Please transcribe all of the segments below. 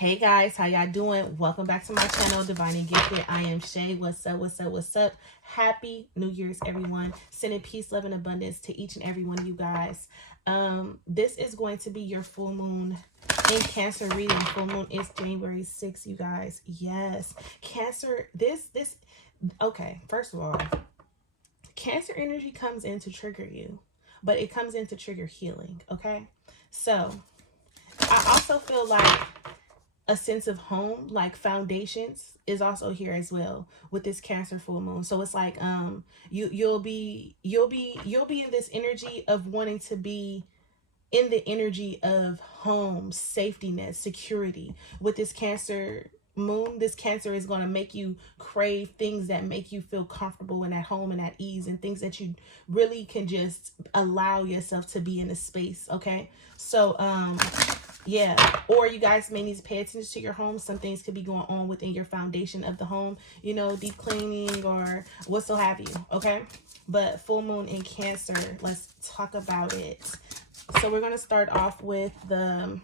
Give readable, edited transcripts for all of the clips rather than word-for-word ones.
Hey guys, how y'all doing? Welcome back to my channel, Divinely Gifted. I am Shay. What's up? What's up? What's up? Happy New Year's, everyone. Sending peace, love, and abundance to each and every one of you guys. This is going to be your full moon in Cancer reading. Full moon is January 6th, you guys. Yes, Cancer. Okay. First of all, Cancer energy comes in to trigger you, but it comes in to trigger healing. Okay, so I also feel like a sense of home, like foundations, is also here as well with this Cancer full moon. So it's like you'll be in this energy of wanting to be in the energy of home, safety net, security. With this Cancer moon, this Cancer is going to make you crave things that make you feel comfortable and at home and at ease, and things that you really can just allow yourself to be in a space. Okay, so yeah, or you guys may need to pay attention to your home. Some things could be going on within your foundation of the home, you know, deep cleaning or what so have you. Okay, but full moon in Cancer, let's talk about it. So we're going to start off with the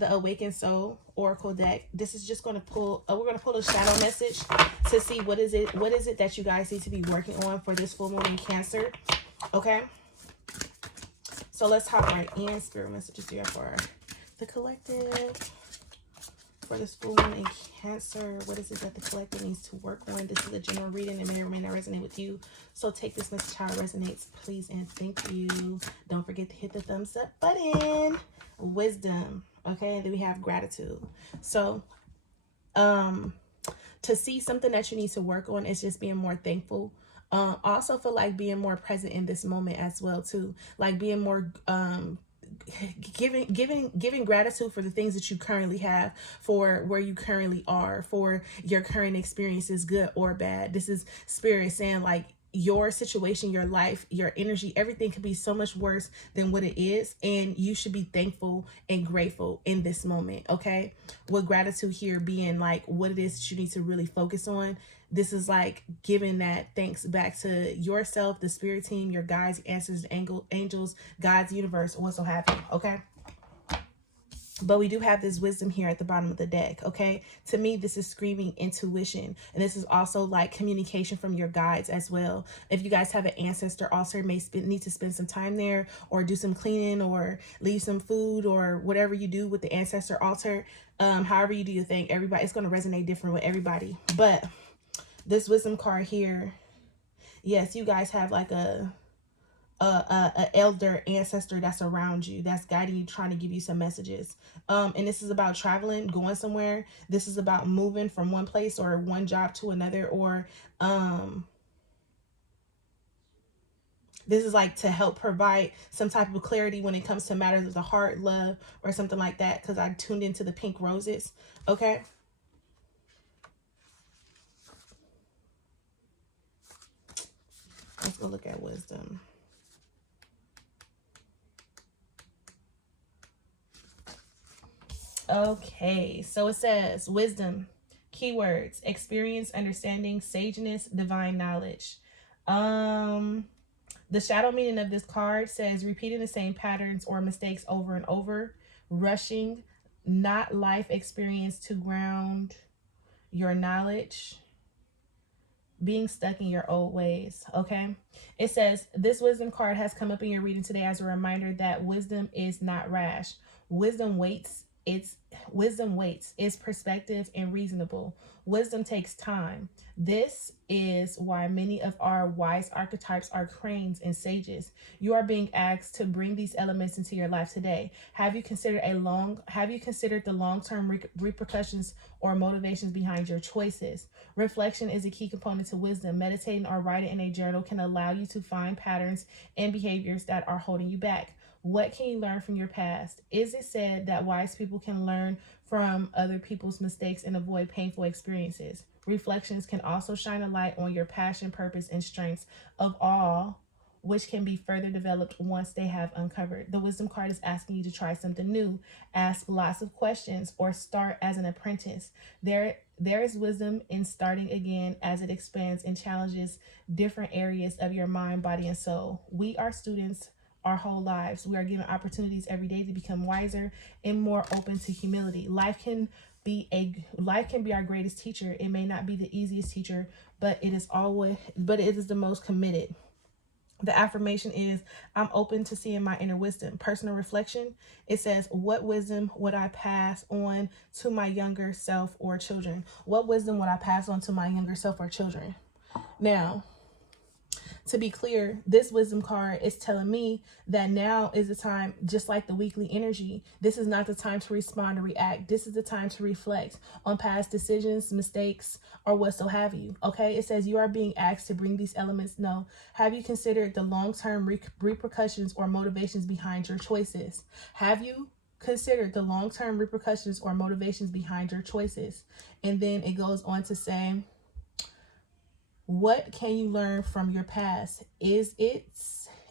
Awakened Soul Oracle deck. This is just going to pull, we're going to pull a shadow message to see what is it that you guys need to be working on for this full moon in Cancer. Okay, so let's hop right in. Spirit messages here for the collective. For this full moon in Cancer, what is it that the collective needs to work on? This is a general reading. It may or may not resonate with you. So take this message how it resonates, please, and thank you. Don't forget to hit the thumbs up button. Wisdom. Okay, and then we have gratitude. So, to see something that you need to work on is just being more thankful. I also feel like being more present in this moment as well too. Like being more giving gratitude for the things that you currently have, for where you currently are, for your current experiences, good or bad. This is Spirit saying like your situation, your life, your energy, everything could be so much worse than what it is, and you should be thankful and grateful in this moment. Okay, with gratitude here being like what it is that you need to really focus on. This is like giving that thanks back to yourself, the spirit team, your guides, ancestors, angels, God's universe, or what so have you. Okay, but we do have this wisdom here at the bottom of the deck. Okay, to me this is screaming intuition, and this is also like communication from your guides as well. If you guys have an ancestor altar, may need to spend some time there, or do some cleaning, or leave some food, or whatever you do with the ancestor altar. However you do your thing, everybody, it's going to resonate different with everybody. But this wisdom card here, yes, you guys have like a elder ancestor that's around you, that's guiding you, trying to give you some messages. And this is about traveling, going somewhere. This is about moving from one place or one job to another, or this is like to help provide some type of clarity when it comes to matters of the heart, love, or something like that, because I tuned into the pink roses. Okay, let's go look at wisdom. Okay, so it says wisdom, keywords: experience, understanding, sageness, divine knowledge. The shadow meaning of this card says repeating the same patterns or mistakes over and over, rushing, not life experience to ground your knowledge, being stuck in your old ways. Okay, it says this wisdom card has come up in your reading today as a reminder that wisdom is not rash. Wisdom waits. It's perspective and reasonable. Wisdom takes time. This is why many of our wise archetypes are cranes and sages. You are being asked to bring these elements into your life today. Have you considered the long-term repercussions or motivations behind your choices? Reflection is a key component to wisdom. Meditating or writing in a journal can allow you to find patterns and behaviors that are holding you back. What can you learn from your past? Is it said that wise people can learn from other people's mistakes and avoid painful experiences? Reflections can also shine a light on your passion, purpose, and strengths of all, which can be further developed once they have uncovered. The wisdom card is asking you to try something new, ask lots of questions, or start as an apprentice. There is wisdom in starting again, as it expands and challenges different areas of your mind, body, and soul. We are students our whole lives. We are given opportunities every day to become wiser and more open to humility. Life can be our greatest teacher. It may not be the easiest teacher, but it is the most committed. The affirmation is, I'm open to seeing my inner wisdom. Personal reflection, it says, what wisdom would I pass on to my younger self or children? What wisdom would I pass on to my younger self or children? Now, to be clear, this wisdom card is telling me that now is the time, just like the weekly energy, this is not the time to respond or react. This is the time to reflect on past decisions, mistakes, or what so have you. Okay, it says you are being asked to bring these elements. No, have you considered the long-term repercussions or motivations behind your choices? Have you considered the long-term repercussions or motivations behind your choices? And then it goes on to say, what can you learn from your past? It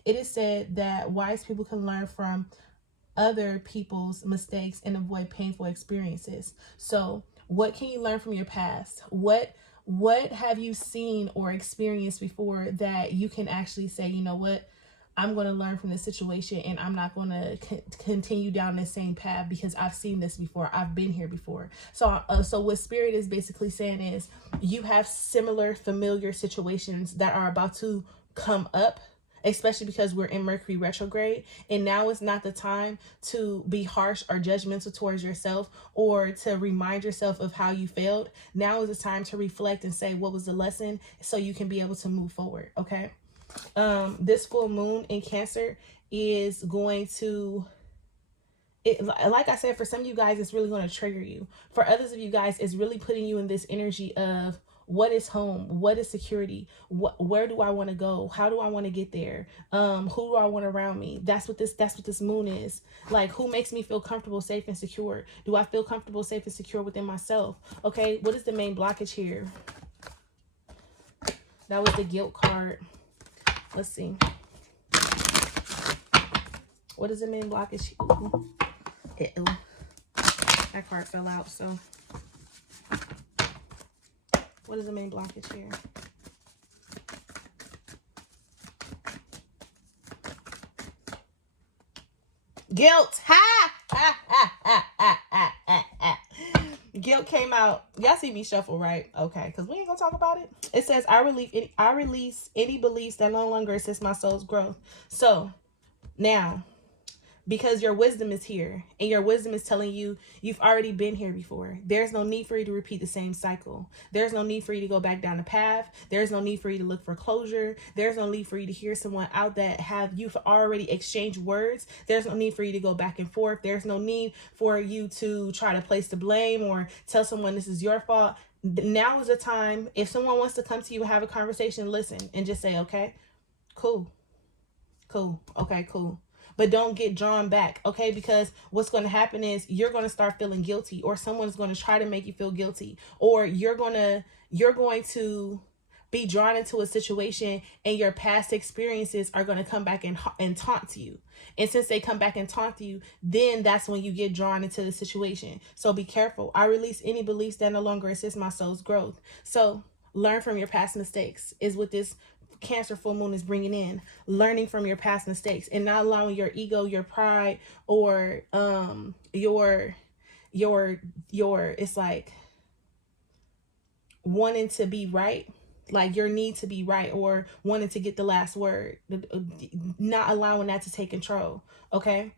is said that wise people can learn from other people's mistakes and avoid painful experiences. So what can you learn from your past? What have you seen or experienced before that you can actually say, you know what, I'm going to learn from this situation and I'm not going to continue down the same path because I've seen this before. I've been here before. So what Spirit is basically saying is you have similar familiar situations that are about to come up, especially because we're in Mercury retrograde. And now is not the time to be harsh or judgmental towards yourself or to remind yourself of how you failed. Now is the time to reflect and say, what was the lesson, so you can be able to move forward. Okay. This full moon in Cancer is going to, like I said, for some of you guys, it's really going to trigger you. For others of you guys, it's really putting you in this energy of, what is home? What is security? Where do I want to go? How do I want to get there? Who do I want around me? That's what this moon is. Like, who makes me feel comfortable, safe, and secure? Do I feel comfortable, safe, and secure within myself? Okay, what is the main blockage here? That was the guilt card. Let's see. What is the main blockage? Ooh. That card fell out, so. What is the main blockage here? Guilt. Ha! Ha, ha, ha, ha, ha, ha, ha. Guilt came out. Y'all see me shuffle, right? Okay, because we ain't gonna talk about it. It says, I release any beliefs that no longer assist my soul's growth. So now, because your wisdom is here and your wisdom is telling you you've already been here before, there's no need for you to repeat the same cycle. There's no need for you to go back down the path. There's no need for you to look for closure. There's no need for you to hear someone out that you've already exchanged words. There's no need for you to go back and forth. There's no need for you to try to place the blame or tell someone this is your fault. Now is the time. If someone wants to come to you and have a conversation, listen and just say, okay, cool, okay, cool. But don't get drawn back, okay? Because what's going to happen is you're going to start feeling guilty, or someone's going to try to make you feel guilty, or you're going to be drawn into a situation and your past experiences are going to come back and taunt you. And since they come back and taunt you, then that's when you get drawn into the situation. So be careful. I release any beliefs that no longer assist my soul's growth. So learn from your past mistakes is what this Cancer full moon is bringing in. Learning from your past mistakes and not allowing your ego, your pride, or your it's like wanting to be right, like your need to be right or wanting to get the last word, not allowing that to take control. Okay,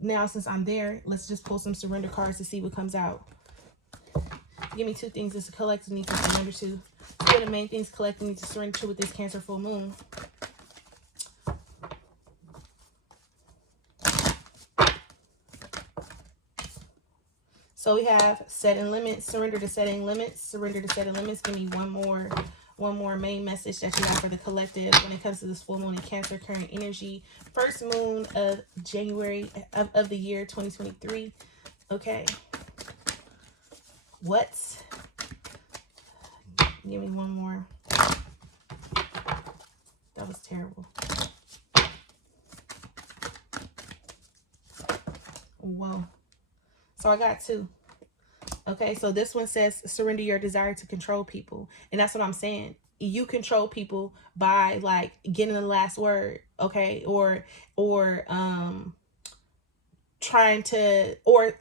now since I'm there, let's just pull some surrender cards to see what comes out. Give me two things this collective needs to surrender to. What are the main things collective needs to surrender to with this Cancer full moon? So we have setting limits, surrender to setting limits, surrender to setting limits. Give me one more main message that you have for the collective when it comes to this full moon in Cancer, current energy, first moon of January of the year 2023. Okay. What? Give me one more. That was terrible. Whoa. So I got two. Okay, so this one says surrender your desire to control people. And that's what I'm saying. You control people by like getting the last word. okay? Or trying to, or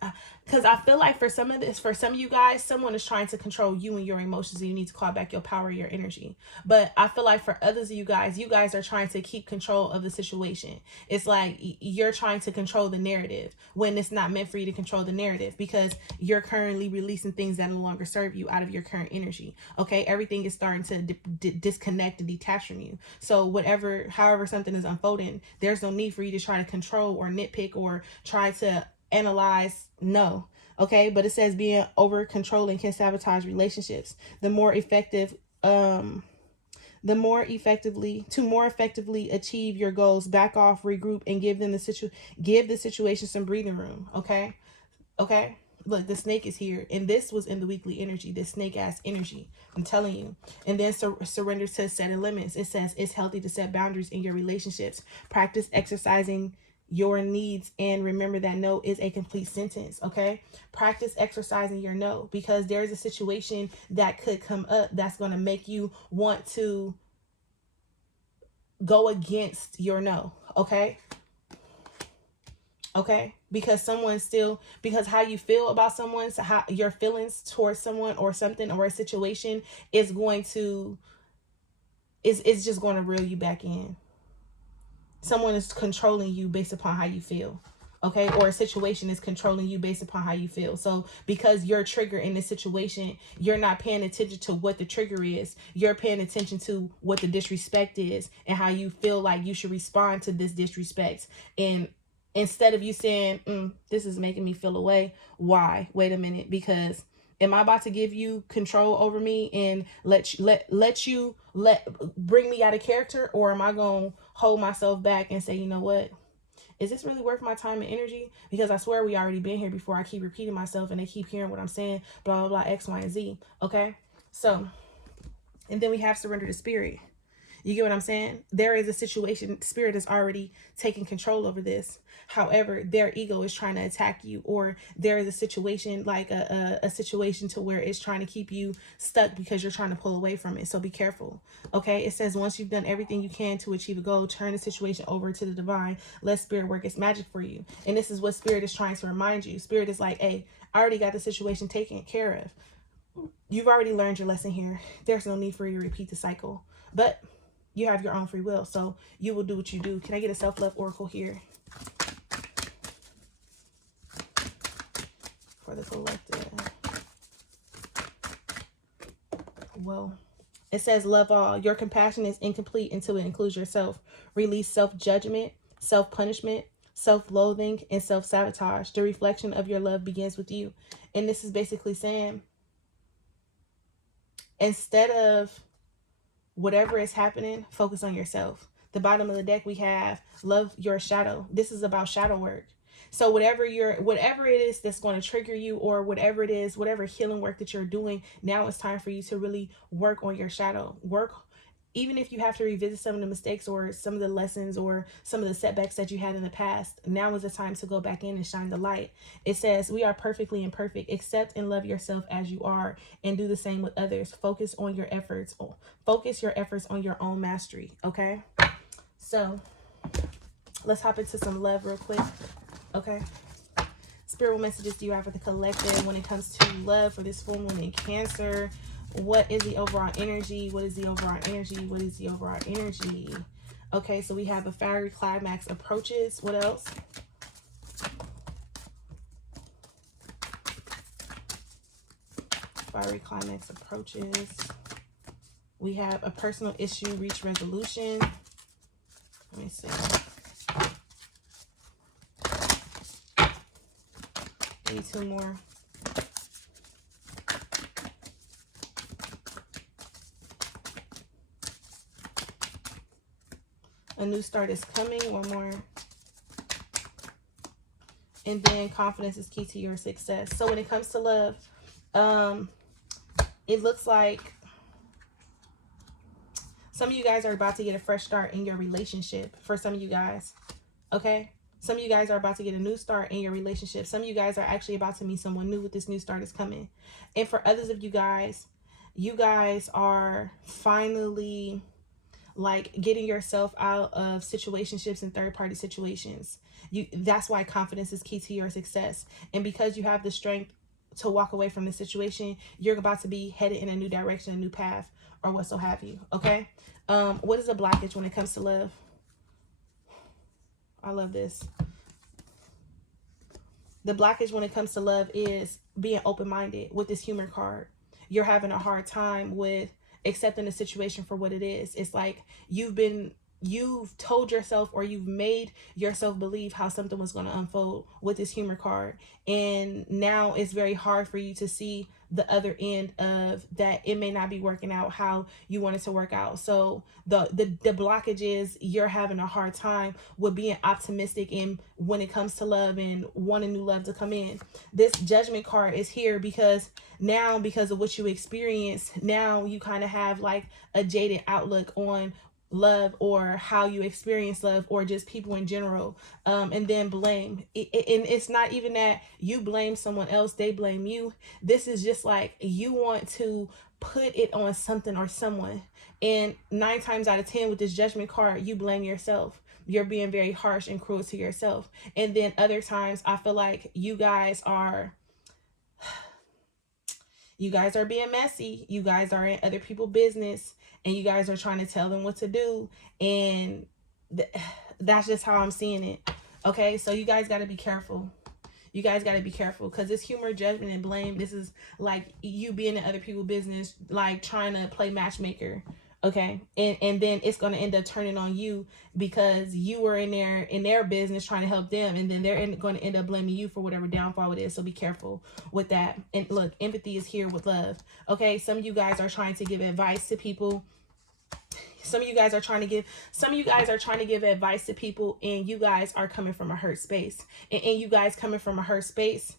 because I feel like for some of you guys, someone is trying to control you and your emotions, and you need to call back your power, your energy. But I feel like for others of you guys are trying to keep control of the situation. It's like you're trying to control the narrative when it's not meant for you to control the narrative, because you're currently releasing things that no longer serve you out of your current energy. Okay, everything is starting to disconnect and detach from you. So however something is unfolding, there's no need for you to try to control or nitpick or try to analyze. No. Okay, but it says being over controlling can sabotage relationships. The more effectively more effectively achieve your goals, back off, regroup, and give the situation some breathing room. Okay, look, the snake is here, and this was in the weekly energy, this snake ass energy, I'm telling you. And then surrender to setting limits. It says it's healthy to set boundaries in your relationships. Practice exercising your needs, and remember that no is a complete sentence. Okay, practice exercising your no, because there's a situation that could come up that's going to make you want to go against your no. Okay, because because how you feel about someone, so how your feelings towards someone or something or a situation is going to is just going to reel you back in. Someone is controlling you based upon how you feel. Okay, or a situation is controlling you based upon how you feel. So because you're triggered in this situation, you're not paying attention to what the trigger is. You're paying attention to what the disrespect is and how you feel like you should respond to this disrespect. And instead of you saying, this is making me feel away, why? Wait a minute, because am I about to give you control over me and bring me out of character, or am I going to hold myself back and say, you know what? Is this really worth my time and energy? Because I swear we already been here before. I keep repeating myself and they keep hearing what I'm saying, blah, blah, blah, X, Y, and Z. Okay? So, and then we have surrender to spirit. You get what I'm saying? There is a situation, spirit is already taking control over this. However, their ego is trying to attack you, or there is a situation like a situation to where it's trying to keep you stuck because you're trying to pull away from it. So be careful. Okay, it says once you've done everything you can to achieve a goal, turn the situation over to the divine. Let spirit work its magic for you. And this is what spirit is trying to remind you. Spirit is like, hey, I already got the situation taken care of. You've already learned your lesson here. There's no need for you to repeat the cycle. But you have your own free will, so you will do what you do. Can I get a self-love oracle here for the collective? Well, it says love all. Your compassion is incomplete until it includes yourself. Release self-judgment, self-punishment, self-loathing, and self-sabotage. The reflection of your love begins with you. And this is basically saying, instead of whatever is happening, focus on yourself. The bottom of the deck, we have love your shadow. This is about shadow work. So whatever it is that's going to trigger you, or whatever it is, whatever healing work that you're doing, now it's time for you to really work on your shadow. Even if you have to revisit some of the mistakes or some of the lessons or some of the setbacks that you had in the past, now is the time to go back in and shine the light. It says, we are perfectly imperfect. Accept and love yourself as you are, and do the same with others. Focus your efforts on your own mastery. Okay, so let's hop into some love real quick. Okay, spiritual messages do you have for the collective when it comes to love for this full moon in Cancer? What is the overall energy? What is the overall energy? What is the overall energy? Okay, so we have a fiery climax approaches. What else? Fiery climax approaches. We have a personal issue reach resolution. Let me see. Maybe two more. A new start is coming. One more. And then confidence is key to your success. So when it comes to love, it looks like some of you guys are about to get a fresh start in your relationship. For some of you guys, okay? Some of you guys are about to get a new start in your relationship. Some of you guys are actually about to meet someone new with this new start is coming. And for others of you guys are finally like getting yourself out of situationships and third-party situations. That's why confidence is key to your success. And because you have the strength to walk away from the situation, you're about to be headed in a new direction, a new path, or what so have you. Okay. What is a blockage when it comes to love? I love this. The blockage when it comes to love is being open-minded with this Humor card. You're having a hard time with accepting the situation for what it is. It's like you've told yourself, or you've made yourself believe how something was going to unfold with this Humor card, and now it's very hard for you to see the other end of that. It may not be working out how you want it to work out. So the blockage is you're having a hard time with being optimistic in when it comes to love and wanting new love to come in. This Judgment card is here because now, because of what you experienced, now you kind of have like a jaded outlook on love, or how you experience love, or just people in general. And then blame. And it's not even that you blame someone else, they blame you. This is just like you want to put it on something or someone. And 9 times out of 10 with this Judgment card, you blame yourself. You're being very harsh and cruel to yourself. And then other times I feel like you guys are being messy. You guys are in other people's business, and you guys are trying to tell them what to do. And that's just how I'm seeing it. Okay, so you guys got to be careful. You guys got to be careful, because this humor, judgment, and blame, this is like you being in other people's business, like trying to play matchmaker. Okay, and then it's going to end up turning on you, because you were in their business trying to help them, and then they're going to end up blaming you for whatever downfall it is. So be careful with that. And look, empathy is here with love. Okay, some of you guys are trying to give advice to people. Some of you guys are trying to give advice to people, and you guys are coming from a hurt space. And you guys coming from a hurt space,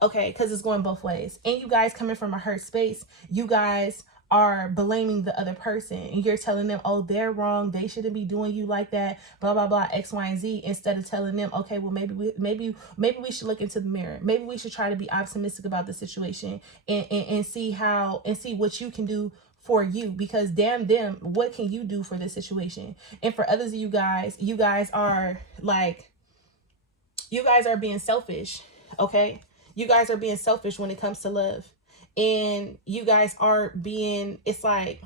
okay, because it's going both ways. And you guys coming from a hurt space, you guys are blaming the other person, and you're telling them, oh, they're wrong, they shouldn't be doing you like that, blah blah blah, X, Y, and Z, instead of telling them, okay, well, maybe we should look into the mirror. Maybe we should try to be optimistic about the situation, and see what you can do for you, because damn them, what can you do for this situation? And for others of you guys are like, you guys are being selfish. Okay, you guys are being selfish when it comes to love. And you guys aren't being, it's like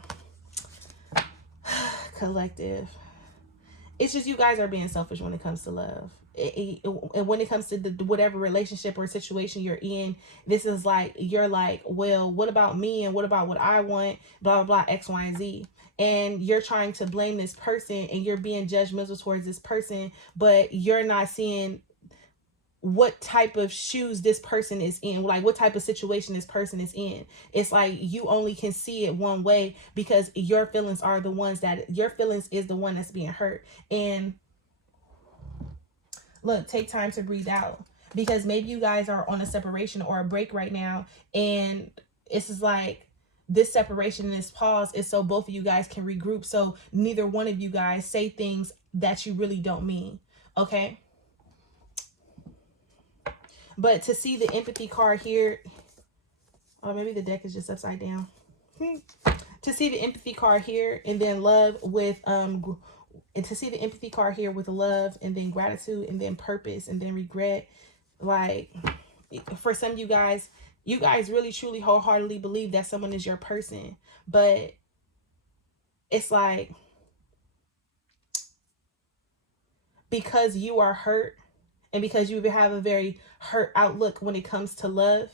collective. It's just you guys are being selfish when it comes to love. And when it comes to whatever relationship or situation you're in, this is like, you're like, well, what about me? And what about what I want? Blah, blah, blah, X, Y, and Z. And you're trying to blame this person, and you're being judgmental towards this person, but you're not seeing what type of shoes this person is in, like what type of situation this person is in. It's like you only can see it one way, because your feelings is the one that's being hurt. And look, take time to breathe out, because maybe you guys are on a separation or a break right now, and this is like, this separation, this pause is so both of you guys can regroup, so neither one of you guys say things that you really don't mean. Okay, but to see the empathy card here, or maybe the deck is just upside down. To see the empathy card here, and then love with and to see the empathy card here with love, and then gratitude, and then purpose, and then regret. Like, for some of you guys really truly wholeheartedly believe that someone is your person, but it's like, because you are hurt, and because you have a very hurt outlook when it comes to love,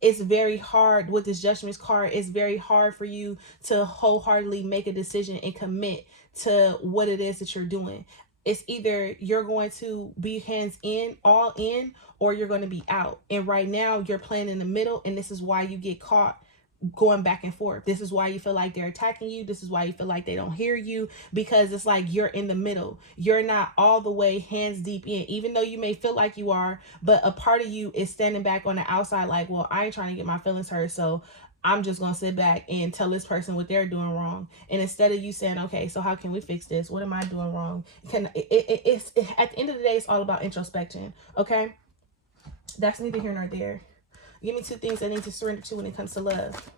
it's very hard with this Judgment card. It's very hard for you to wholeheartedly make a decision and commit to what it is that you're doing. It's either you're going to be all in, or you're going to be out. And right now you're playing in the middle, and this is why you get caught going back and forth. This is why you feel like they're attacking you. This is why you feel like they don't hear you, because it's like you're in the middle. You're not all the way hands deep in, even though you may feel like you are, but a part of you is standing back on the outside like, well, I ain't trying to get my feelings hurt, so I'm just going to sit back and tell this person what they're doing wrong. And instead of you saying, okay, so how can we fix this? What am I doing wrong? It's at the end of the day, it's all about introspection. Okay, that's neither here nor there. Give me 2 things I need to surrender to when it comes to love.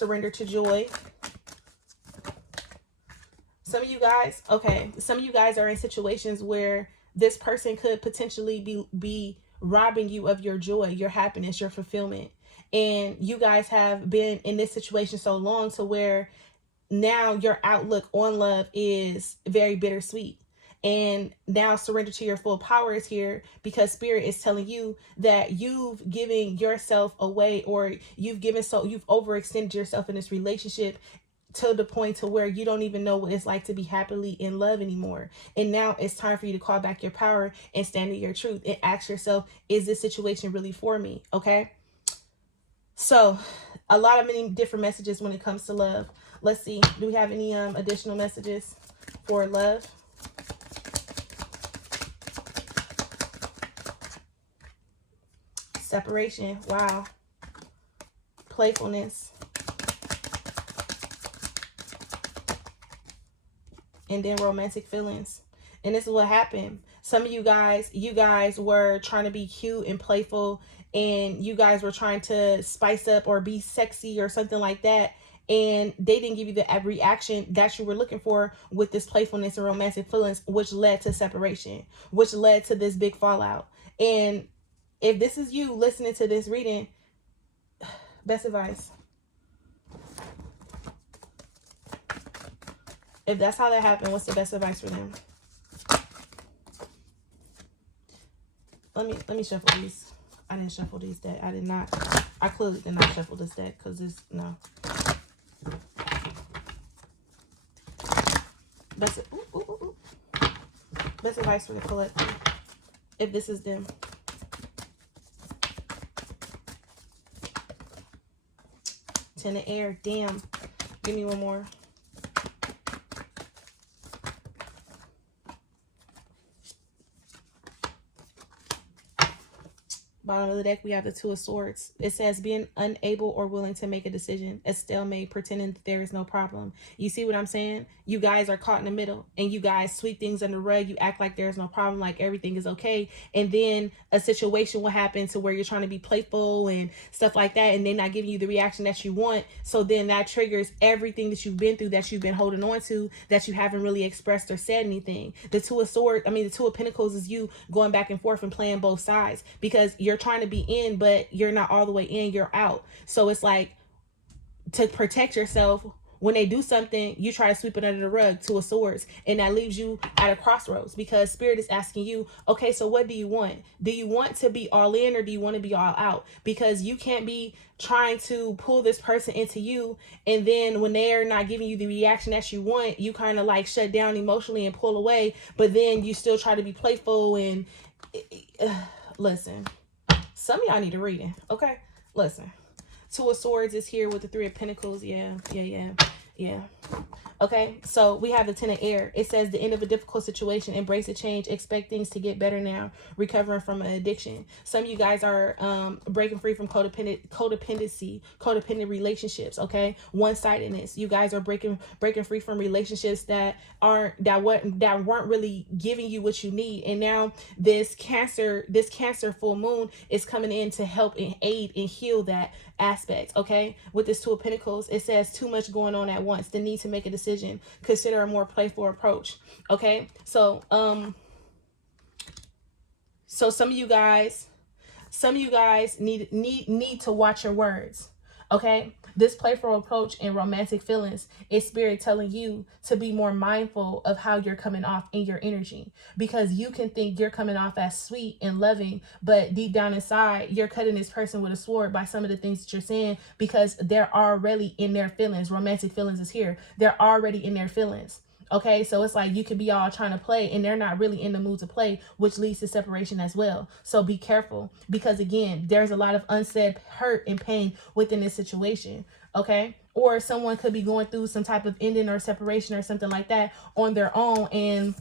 surrender to joy. Some of you guys, okay, some of you guys are in situations where this person could potentially be robbing you of your joy, your happiness, your fulfillment. And you guys have been in this situation so long to where now your outlook on love is very bittersweet. And now surrender to your full power is here, because spirit is telling you that you've given yourself away, or you've overextended yourself in this relationship to the point to where you don't even know what it's like to be happily in love anymore. And now it's time for you to call back your power and stand in your truth and ask yourself, is this situation really for me? Okay. So a lot of many different messages when it comes to love. Let's see. Do we have any additional messages for love? Separation. Wow. Playfulness. And then romantic feelings. And this is what happened. Some of you guys were trying to be cute and playful, and you guys were trying to spice up or be sexy or something like that. And they didn't give you the reaction that you were looking for with this playfulness and romantic feelings, which led to separation, which led to this big fallout. And if this is you listening to this reading, best advice. If that's how that happened, what's the best advice for them? Let me shuffle these. I didn't shuffle these deck. I did not. I clearly did not shuffle this deck because it's no. Best advice for the collective, if this is them. Ten of air. Damn. Give me one more. Bottom of the deck, we have the Two of Swords. It says being unable or willing to make a decision, a stalemate, pretending that there is no problem. You see what I'm saying? You guys are caught in the middle, and you guys sweep things under the rug. You act like there's no problem, like everything is okay. And then a situation will happen to where you're trying to be playful and stuff like that, and they're not giving you the reaction that you want. So then that triggers everything that you've been through, that you've been holding on to, that you haven't really expressed or said anything. The Two of Swords, the Two of Pentacles is you going back and forth and playing both sides, because you're trying to be in, but you're not all the way in, you're out. So it's like, to protect yourself, when they do something, you try to sweep it under the rug. Two of Swords. And that leaves you at a crossroads, because spirit is asking you, okay, so what do you want? Do you want to be all in, or do you want to be all out? Because you can't be trying to pull this person into you, and then when they're not giving you the reaction that you want, you kind of like shut down emotionally and pull away, but then you still try to be playful. And listen, some of y'all need a reading, okay? Listen. Two of Swords is here with the Three of Pentacles. Yeah. Okay, so we have the Ten of Air. It says the end of a difficult situation, embrace a change, expect things to get better now, recovering from an addiction. Some of you guys are breaking free from codependent relationships, okay? One-sidedness. You guys are breaking free from relationships that weren't really giving you what you need. And now this Cancer full moon is coming in to help and aid and heal that aspect, okay? With this Two of Pentacles, it says too much going on at once, the need to make a decision, consider a more playful approach, okay? So some of you guys need to watch your words, okay? This playful approach and romantic feelings is spirit telling you to be more mindful of how you're coming off in your energy, because you can think you're coming off as sweet and loving, but deep down inside, you're cutting this person with a sword by some of the things that you're saying, because they're already in their feelings. Romantic feelings is here. They're already in their feelings. Okay, so it's like you could be all trying to play, and they're not really in the mood to play, which leads to separation as well. So be careful, because again, there's a lot of unsaid hurt and pain within this situation. Okay, or someone could be going through some type of ending or separation or something like that on their own, and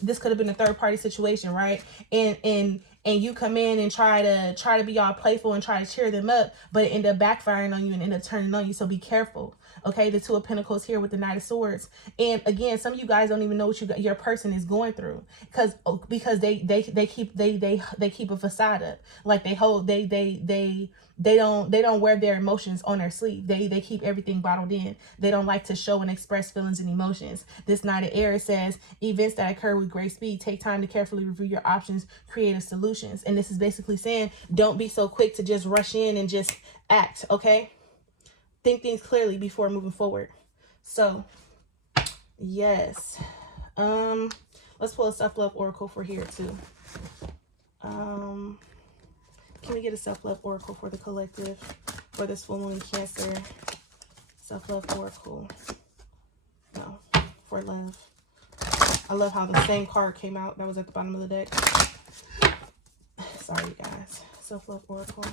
this could have been a third party situation, right? And you come in and try to be all playful and try to cheer them up, but it end up backfiring on you and end up turning on you. So be careful. Okay, the Two of Pentacles here with the Knight of Swords. And again, some of you guys don't even know what your person is going through, because they keep a facade up. Like they don't wear their emotions on their sleeve. They keep everything bottled in. They don't like to show and express feelings and emotions. This Knight of Air says events that occur with great speed. Take time to carefully review your options, creative solutions. And this is basically saying, don't be so quick to just rush in and just act. Okay, think things clearly before moving forward. So yes, let's pull a self-love oracle for here too. Can we get a self-love oracle for the collective for this full moon in Cancer? Self-love oracle. No, for love. I love how the same card came out that was at the bottom of the deck. Sorry, guys. Self-love oracle.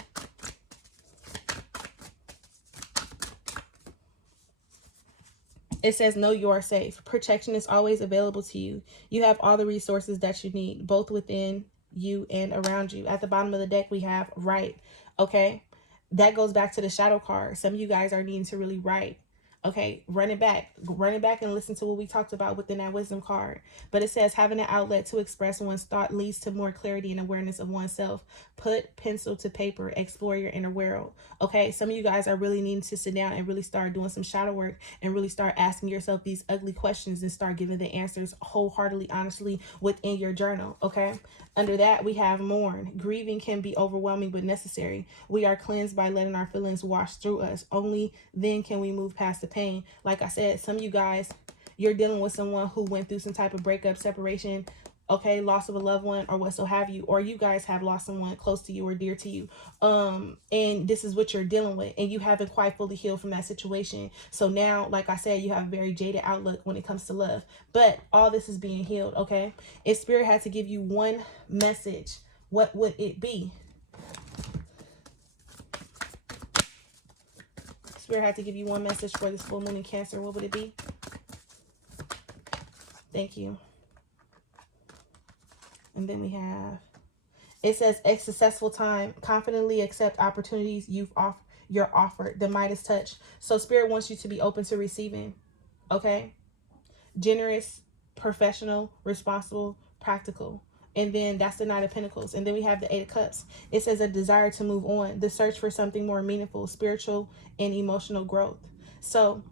It says, know you are safe. Protection is always available to you. You have all the resources that you need, both within you and around you. At the bottom of the deck, we have write. Okay, that goes back to the shadow card. Some of you guys are needing to really write. Okay, run it back and listen to what we talked about within that wisdom card. But it says having an outlet to express one's thought leads to more clarity and awareness of oneself. Put pencil to paper, explore your inner world. Okay, some of you guys are really needing to sit down and really start doing some shadow work and really start asking yourself these ugly questions and start giving the answers wholeheartedly, honestly, within your journal. Okay, under that we have mourn. Grieving can be overwhelming but necessary. We are cleansed by letting our feelings wash through us. Only then can we move past the pain. Like I said, some of you guys, you're dealing with someone who went through some type of breakup, separation, okay, loss of a loved one or what so have you, or you guys have lost someone close to you or dear to you, and this is what you're dealing with, and you haven't quite fully healed from that situation. So now, like I said, you have a very jaded outlook when it comes to love, but all this is being healed. Okay, if Spirit had to give you one message, what would it be? Spirit had to give you one message for this full moon in Cancer, what would it be? Thank you. And then we have, it says a successful time. Confidently accept opportunities you're offered. The Midas touch. So Spirit wants you to be open to receiving. Okay, generous, professional, responsible, practical. And then that's the Knight of Pentacles. And then we have the Eight of Cups. It says a desire to move on, the search for something more meaningful, spiritual, and emotional growth. So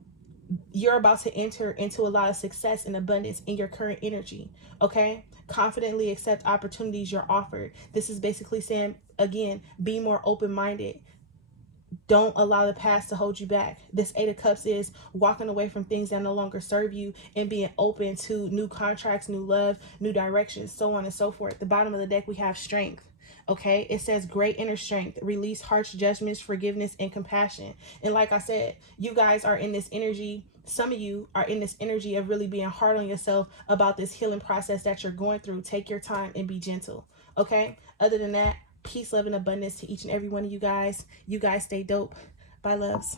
you're about to enter into a lot of success and abundance in your current energy. Okay, confidently accept opportunities you're offered. This is basically saying, again, be more open-minded. Don't allow the past to hold you back. This Eight of Cups is walking away from things that no longer serve you and being open to new contracts, new love, new directions, so on and so forth. The bottom of the deck, we have strength. Okay, it says great inner strength, release harsh judgments, forgiveness, and compassion. And like I said, you guys are in this energy. Some of you are in this energy of really being hard on yourself about this healing process that you're going through. Take your time and be gentle. Okay, other than that, peace, love, and abundance to each and every one of you guys. You guys stay dope. Bye, loves.